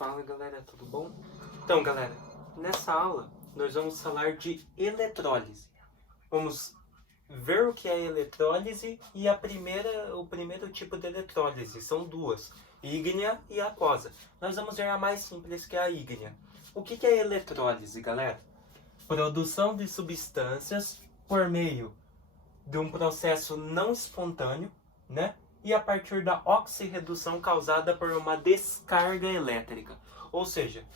Fala galera, tudo bom? Então galera, nessa aula nós vamos falar de eletrólise. Vamos ver o que é eletrólise e o primeiro tipo de eletrólise. São duas, ígnea e aquosa. Nós vamos ver a mais simples, que é a ígnea. O que é eletrólise, galera? Produção de substâncias por meio de um processo não espontâneo, né? E a partir da oxirredução causada por uma descarga elétrica. Ou seja,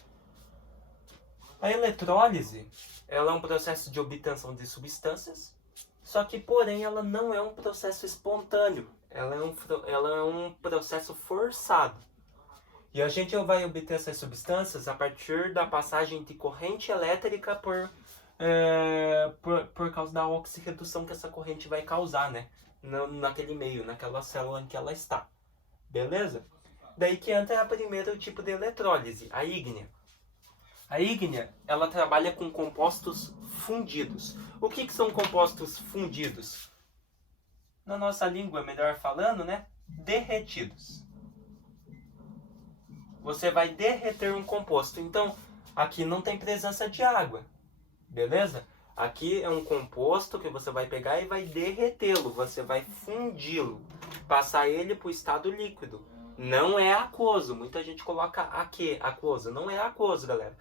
a eletrólise ela é um processo de obtenção de substâncias, só que, porém, ela não é um processo espontâneo. Ela é um processo forçado. E a gente vai obter essas substâncias a partir da passagem de corrente elétrica por causa da oxirredução que essa corrente vai causar, né? Naquele meio, naquela célula em que ela está. Beleza? Daí que entra o primeiro tipo de eletrólise, a ígnea. A ígnea, ela trabalha com compostos fundidos. O que são compostos fundidos? Na nossa língua, melhor falando, né? Derretidos. Você vai derreter um composto. Então, aqui não tem presença de água. Beleza? Aqui é um composto que você vai pegar e vai derretê-lo. Você vai fundi-lo. Passar ele para o estado líquido. Não é aquoso. Muita gente coloca aquoso. Não é aquoso, galera.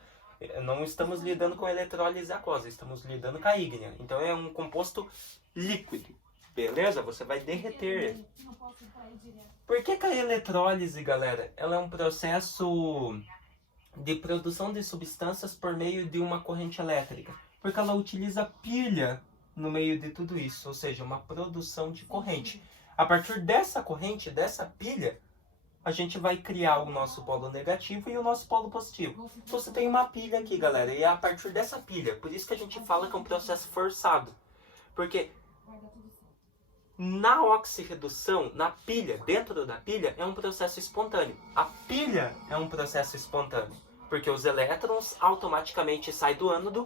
Não estamos lidando com eletrólise aquosa. Estamos lidando com a ígnea. Então é um composto líquido. Beleza? Você vai derreter ele. Por que a eletrólise, galera? Ela é um processo de produção de substâncias por meio de uma corrente elétrica. Porque ela utiliza pilha no meio de tudo isso, ou seja, uma produção de corrente. A partir dessa corrente, dessa pilha, a gente vai criar o nosso polo negativo e o nosso polo positivo. Então você tem uma pilha aqui, galera, e é a partir dessa pilha. Por isso que a gente fala que é um processo forçado. Porque na oxirredução, na pilha, dentro da pilha, é um processo espontâneo. A pilha é um processo espontâneo. Porque os elétrons automaticamente saem do ânodo,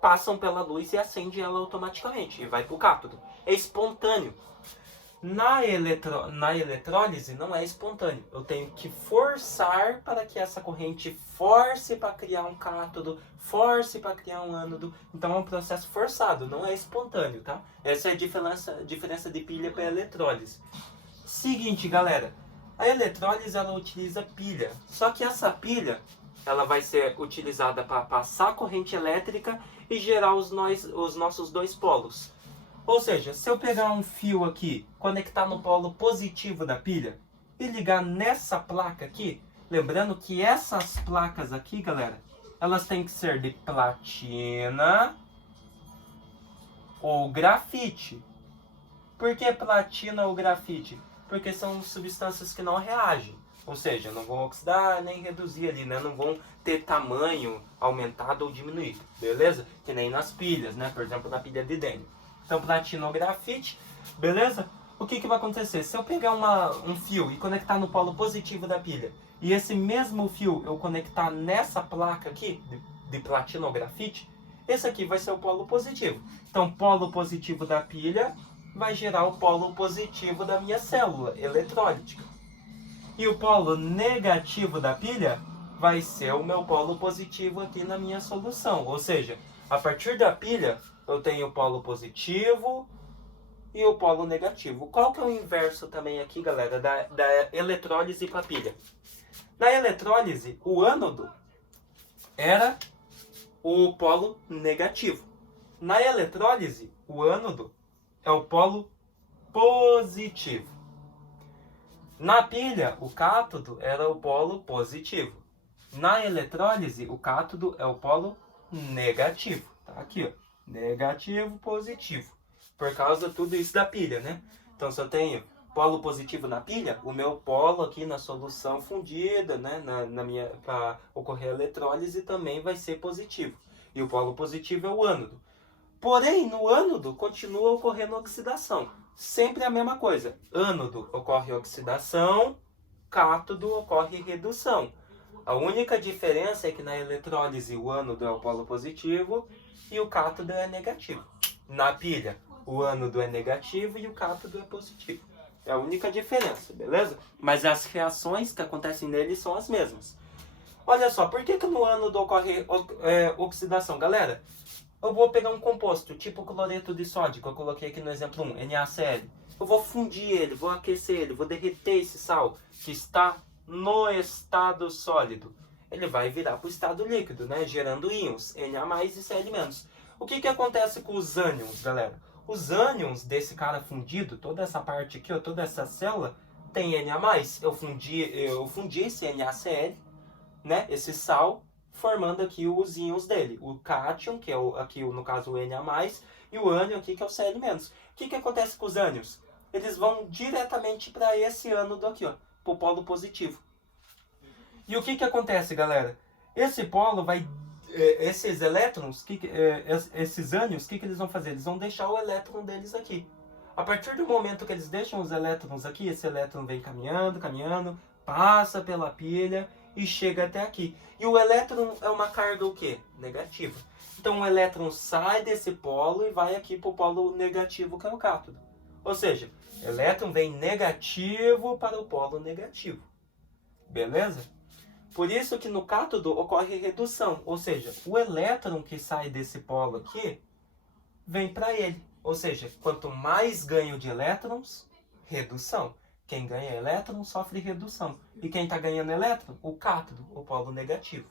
passam pela luz e acende ela automaticamente e vai para o cátodo. É espontâneo. Na eletrólise não é espontâneo. Eu tenho que forçar para que essa corrente force para criar um cátodo, force para criar um ânodo. Então é um processo forçado, não é espontâneo, tá? Essa é a diferença de pilha para eletrólise. Seguinte, galera. A eletrólise ela utiliza pilha. Só que essa pilha ela vai ser utilizada para passar corrente elétrica e gerar os nossos dois polos. Ou seja, se eu pegar um fio aqui, conectar no polo positivo da pilha e ligar nessa placa aqui, lembrando que essas placas aqui, galera, elas têm que ser de platina ou grafite. Por que platina ou grafite? Porque são substâncias que não reagem. Ou seja, não vão oxidar nem reduzir ali, né? Não vão ter tamanho aumentado ou diminuído, beleza? Que nem nas pilhas, né? Por exemplo, na pilha de Dênio. Então, platina ou grafite, beleza? O que vai acontecer? Se eu pegar um fio e conectar no polo positivo da pilha, e esse mesmo fio eu conectar nessa placa aqui, de platina ou grafite, esse aqui vai ser o polo positivo. Então, polo positivo da pilha vai gerar o polo positivo da minha célula eletrolítica. E o polo negativo da pilha vai ser o meu polo positivo aqui na minha solução. Ou seja, a partir da pilha eu tenho o polo positivo e o polo negativo. Qual que é o inverso também aqui, galera, da eletrólise para pilha? Na eletrólise, o ânodo era o polo negativo. Na eletrólise, o ânodo é o polo positivo. Na pilha, o cátodo era o polo positivo. Na eletrólise, o cátodo é o polo negativo. Tá aqui, ó. Negativo, positivo. Por causa de tudo isso da pilha, né? Então, se eu tenho polo positivo na pilha, o meu polo aqui na solução fundida, né? Para ocorrer a eletrólise também vai ser positivo. E o polo positivo é o ânodo. Porém, no ânodo continua ocorrendo oxidação. Sempre a mesma coisa. Ânodo ocorre oxidação, cátodo ocorre redução. A única diferença é que na eletrólise o ânodo é o polo positivo e o cátodo é negativo. Na pilha, o ânodo é negativo e o cátodo é positivo. É a única diferença, beleza? Mas as reações que acontecem nele são as mesmas. Olha só, por que no ânodo ocorre oxidação? Galera, eu vou pegar um composto, tipo cloreto de sódio, que eu coloquei aqui no exemplo 1, NaCl. Eu vou fundir ele, vou aquecer ele, vou derreter esse sal que está no estado sólido. Ele vai virar para o estado líquido, né? Gerando íons, Na+, e Cl-. O que acontece com os ânions, galera? Os ânions desse cara fundido, toda essa parte aqui, ó, toda essa célula, tem Na+. Eu fundi esse NaCl, né? Esse sal, formando aqui os íons dele. O cátion, que é aqui no caso o Na+, e o ânion aqui, que é o Cl-. O que acontece com os ânions? Eles vão diretamente para esse ânodo aqui, ó, para o polo positivo. E o que acontece, galera? Esse polo vai... esses elétrons, esses ânions, o que eles vão fazer? Eles vão deixar o elétron deles aqui. A partir do momento que eles deixam os elétrons aqui, esse elétron vem caminhando, caminhando, passa pela pilha e chega até aqui. E o elétron é uma carga o quê? Negativa. Então o elétron sai desse polo e vai aqui para o polo negativo, que é o cátodo. Ou seja, elétron vem negativo para o polo negativo. Beleza? Por isso que no cátodo ocorre redução. Ou seja, o elétron que sai desse polo aqui vem para ele. Ou seja, quanto mais ganho de elétrons, redução. Quem ganha elétron sofre redução. E quem está ganhando elétron? O cátodo, o polo negativo.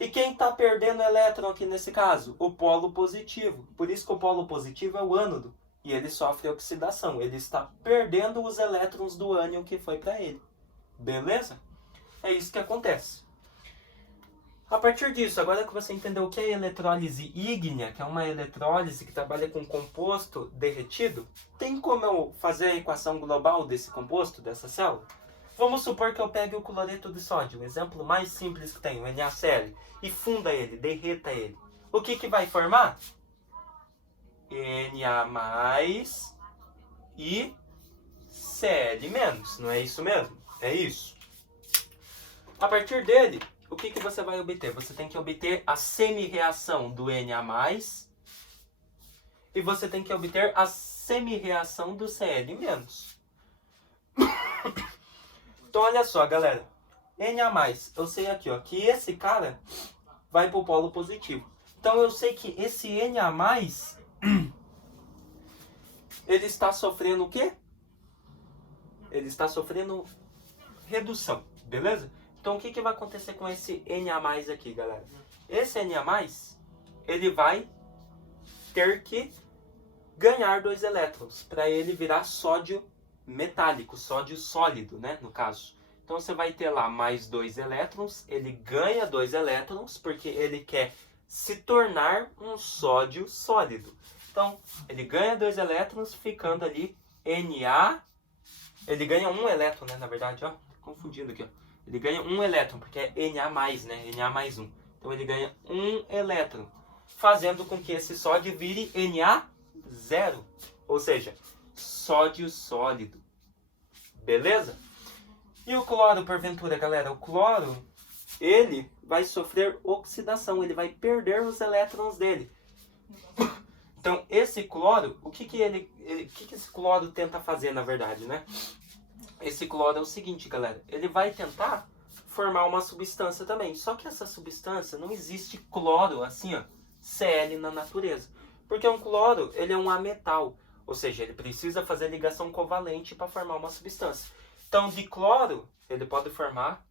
E quem está perdendo elétron aqui nesse caso? O polo positivo. Por isso que o polo positivo é o ânodo. E ele sofre oxidação. Ele está perdendo os elétrons do ânion que foi para ele. Beleza? É isso que acontece. A partir disso, agora que você entendeu o que é eletrólise ígnea, que é uma eletrólise que trabalha com composto derretido, tem como eu fazer a equação global desse composto, dessa célula? Vamos supor que eu pegue o cloreto de sódio, o exemplo mais simples que tem, o NaCl, e funda ele, derreta ele. O que vai formar? Na e Cl-, não é isso mesmo? É isso. A partir dele, o que você vai obter? Você tem que obter a semi-reação do Na+, e você tem que obter a semi-reação do Cl-. Então, olha só, galera. Na+, eu sei aqui, ó, que esse cara vai para o polo positivo. Então, eu sei que esse Na+, ele está sofrendo o quê? Ele está sofrendo redução, beleza? Então, o que vai acontecer com esse Na+ aqui, galera? Esse Na+, ele vai ter que ganhar 2 elétrons para ele virar sódio metálico, sódio sólido, né, no caso. Então, você vai ter lá mais 2 elétrons, ele ganha 2 elétrons porque ele quer se tornar um sódio sólido. Então, ele ganha 2 elétrons, ficando ali Na. Ele ganha 1 elétron, né, na verdade, ó, confundindo aqui, ó. Ele ganha 1 elétron, porque é Na+, né? Na+1. Então ele ganha 1 elétron, fazendo com que esse sódio vire Na0. Ou seja, sódio sólido. Beleza? E o cloro, porventura, galera? O cloro, ele vai sofrer oxidação. Ele vai perder os elétrons dele. Então, esse cloro, o que esse cloro tenta fazer, na verdade, né? Esse cloro é o seguinte, galera. Ele vai tentar formar uma substância também. Só que essa substância, não existe cloro, assim, ó, Cl na natureza. Porque um cloro, ele é um ametal. Ou seja, ele precisa fazer ligação covalente para formar uma substância. Então, de cloro, ele pode formar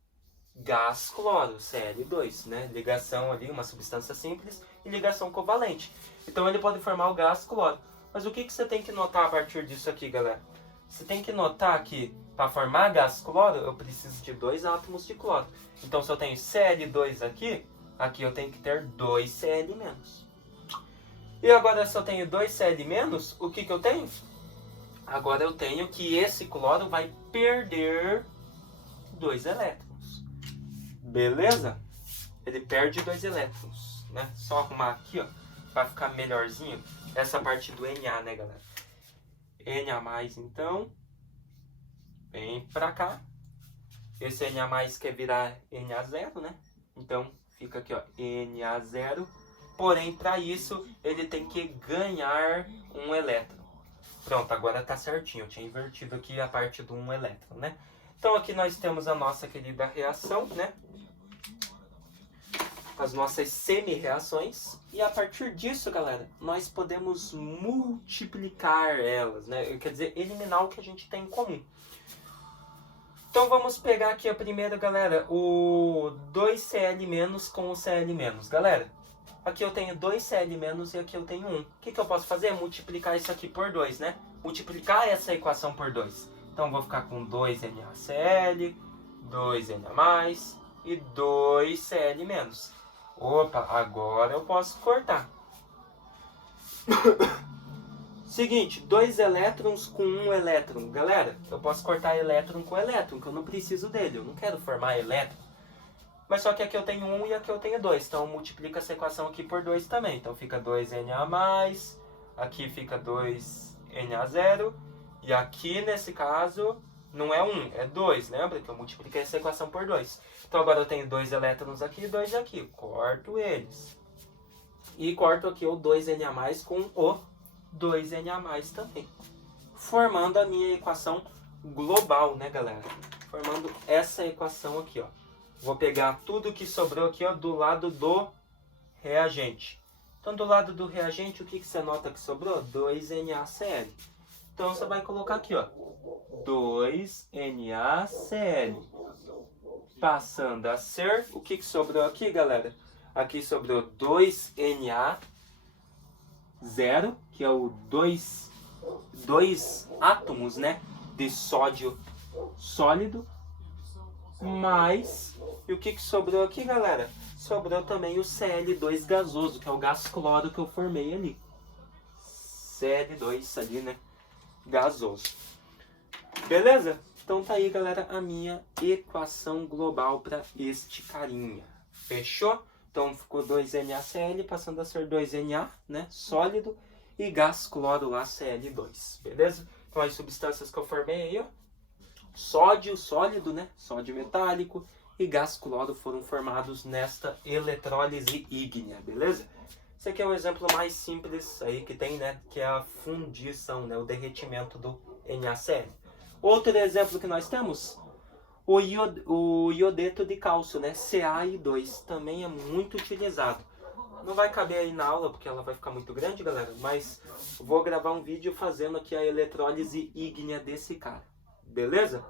gás cloro, Cl2, né? Ligação ali, uma substância simples, e ligação covalente. Então, ele pode formar o gás cloro. Mas o que você tem que notar a partir disso aqui, galera? Você tem que notar que para formar gás cloro, eu preciso de 2 átomos de cloro. Então, se eu tenho Cl2 aqui, aqui eu tenho que ter 2 Cl-. E agora, se eu tenho 2 Cl-, o que eu tenho? Agora eu tenho que esse cloro vai perder 2 elétrons. Beleza? Ele perde 2 elétrons, né? Só arrumar aqui, ó, para ficar melhorzinho essa parte do Na, né, galera? Na+, então, vem pra cá. Esse Na+, quer virar Na0, né? Então, fica aqui, ó, Na0. Porém, para isso, ele tem que ganhar 1 elétron. Pronto, agora tá certinho. Eu tinha invertido aqui a parte do 1 elétron, né? Então, aqui nós temos a nossa querida reação, né? as nossas semi-reações. E a partir disso, galera, nós podemos multiplicar elas, né? Quer dizer, eliminar o que a gente tem em comum. Então vamos pegar aqui a primeira, galera, o 2Cl- com o Cl-. Galera, aqui eu tenho 2Cl- e aqui eu tenho 1. O que eu posso fazer? Multiplicar isso aqui por 2, né? Multiplicar essa equação por 2. Então vou ficar com 2NaCl, 2Na+, e 2Cl-. Opa, agora eu posso cortar. Seguinte, 2 elétrons com 1 elétron. Galera, eu posso cortar elétron com elétron, que eu não preciso dele. Eu não quero formar elétron. Mas só que aqui eu tenho 1 e aqui eu tenho 2. Então multiplica essa equação aqui por 2 também. Então fica 2Na+, aqui fica 2Na0. E aqui nesse caso não é 1, é 2. Lembra que eu multipliquei essa equação por 2. Então agora eu tenho 2 elétrons aqui e 2 aqui. Corto eles. E corto aqui o 2Na+ com o 2Na+ também. Formando a minha equação global, né, galera? Formando essa equação aqui, ó. Vou pegar tudo que sobrou aqui, ó, do lado do reagente. Então, do lado do reagente, o que você nota que sobrou? 2NaCl. Então, você vai colocar aqui, ó, 2NaCl. Passando a ser, o que sobrou aqui, galera? Aqui sobrou 2Na0, que é o dois átomos, né, de sódio sólido, mais, e o que sobrou aqui, galera? Sobrou também o Cl2 gasoso, que é o gás cloro que eu formei ali. Cl2 ali, né, gasoso. Beleza? Então tá aí, galera, a minha equação global para este carinha. Fechou? Então ficou 2NaCl passando a ser 2Na, né, sólido, e gás cloro lá, Cl2. Beleza? Então as substâncias que eu formei aí, ó, sódio sólido, né, sódio metálico, e gás cloro foram formados nesta eletrólise ígnea, beleza? Esse aqui é um exemplo mais simples aí que tem, né, que é a fundição, né, o derretimento do NaCl. Outro exemplo que nós temos, o iodeto de cálcio, né, CaI2, também é muito utilizado. Não vai caber aí na aula, porque ela vai ficar muito grande, galera, mas vou gravar um vídeo fazendo aqui a eletrólise ígnea desse cara, beleza?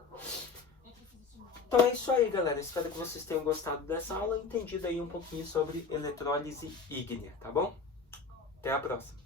Então é isso aí, galera. Espero que vocês tenham gostado dessa aula e entendido aí um pouquinho sobre eletrólise ígnea, tá bom? Até a próxima.